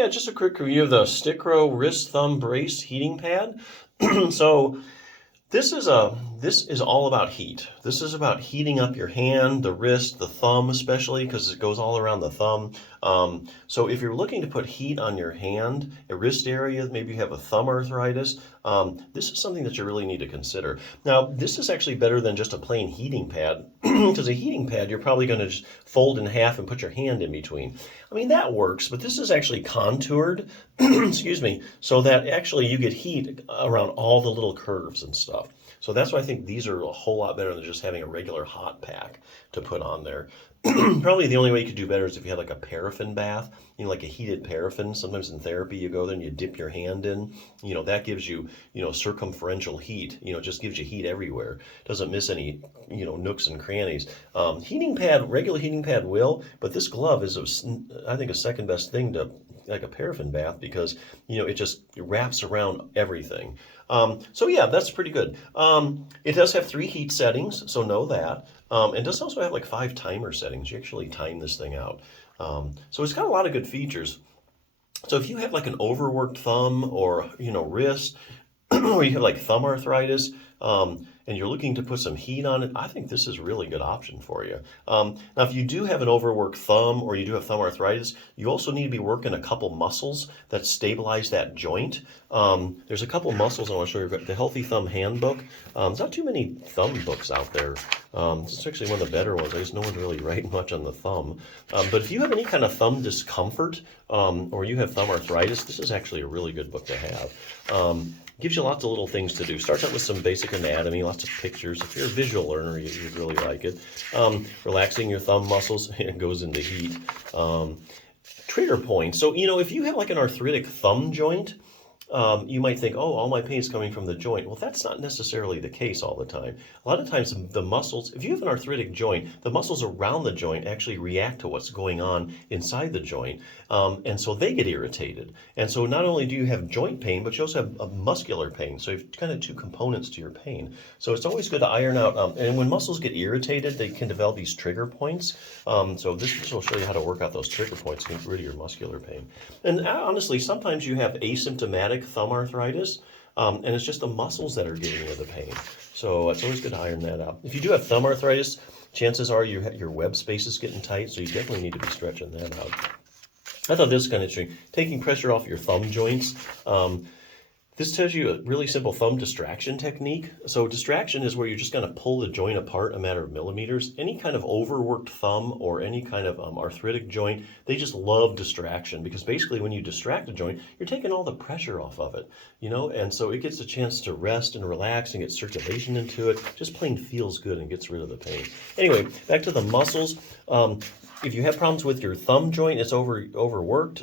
Yeah, just a quick review of the Sticro wrist thumb brace heating pad. So this is all about heat. This is about heating up your hand, the wrist, the thumb especially, because it goes all around the thumb. So if you're looking to put heat on your hand, a wrist area, maybe you have a thumb arthritis, this is something that you really need to consider. Now, this is actually better than just a plain heating pad, because a heating pad, you're probably going to just fold in half and put your hand in between. I mean, that works, but this is actually contoured, excuse me, so that actually you get heat around all the little curves and stuff. So that's why I think these are a whole lot better than just having a regular hot pack to put on there. Probably the only way you could do better is if you had like a paraffin bath, like a heated paraffin. Sometimes in therapy you go there and you dip your hand in, that gives you, circumferential heat, just gives you heat everywhere. Doesn't miss any, nooks and crannies. Heating pad, regular heating pad will, but this glove is, I think, a second best thing to like a paraffin bath because, it just wraps around everything. So yeah, that's pretty good. It does have 3 heat settings, so know that. It does also have like 5 timer settings. You actually time this thing out. So it's got a lot of good features. So if you have like an overworked thumb or, wrist, or you have like thumb arthritis, and you're looking to put some heat on it, I think this is a really good option for you. Now, if you do have an overworked thumb or you do have thumb arthritis, you also need to be working a couple muscles that stabilize that joint. There's a couple muscles I want to show you. The Healthy Thumb Handbook. There's not too many thumb books out there. This is actually one of the better ones. I guess no one's really writing much on the thumb. But if you have any kind of thumb discomfort or you have thumb arthritis, this is actually a really good book to have. Gives you lots of little things to do. Starts out with some basic anatomy, lots of pictures. If you're a visual learner, you'd really like it. Relaxing your thumb muscles, it goes into heat. Trigger points. So, if you have like an arthritic thumb joint, you might think, oh, all my pain is coming from the joint. Well, that's not necessarily the case all the time. A lot of times the muscles, if you have an arthritic joint, the muscles around the joint actually react to what's going on inside the joint. And so they get irritated. And so not only do you have joint pain, but you also have a muscular pain. So you have kind of 2 components to your pain. So it's always good to iron out. And when muscles get irritated, they can develop these trigger points. So this will show you how to work out those trigger points and get rid of your muscular pain. And honestly, sometimes you have asymptomatic thumb arthritis, and it's just the muscles that are giving you the pain. So it's always good to iron that out. If you do have thumb arthritis, chances are your web space is getting tight, so you definitely need to be stretching that out. I thought this was kind of interesting. Taking pressure off your thumb joints. This tells you a really simple thumb distraction technique. So distraction is where you're just going to pull the joint apart a matter of millimeters. Any kind of overworked thumb or any kind of arthritic joint, they just love distraction because basically when you distract a joint, you're taking all the pressure off of it, and so it gets a chance to rest and relax and get circulation into it. Just plain feels good and gets rid of the pain. Anyway, back to the muscles. If you have problems with your thumb joint, it's overworked,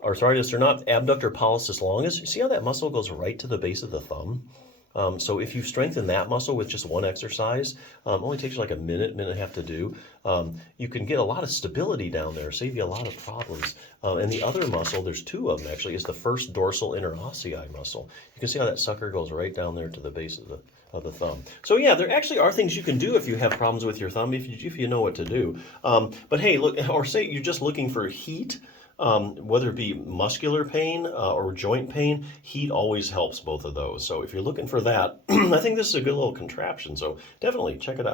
arthritis or not, abductor pollicis longus, you see how that muscle goes right to the base of the thumb? So if you strengthen that muscle with just one exercise, only takes you like a minute and a half to do, you can get a lot of stability down there, save you a lot of problems. And the other muscle, there's 2 of them actually, is the first dorsal interossei muscle. You can see how that sucker goes right down there to the base of the thumb. So yeah, there actually are things you can do if you have problems with your thumb, if you know what to do. But hey, look, or say you're just looking for heat, whether it be muscular pain or joint pain, heat always helps both of those. So if you're looking for that, I think this is a good little contraption. So definitely check it out.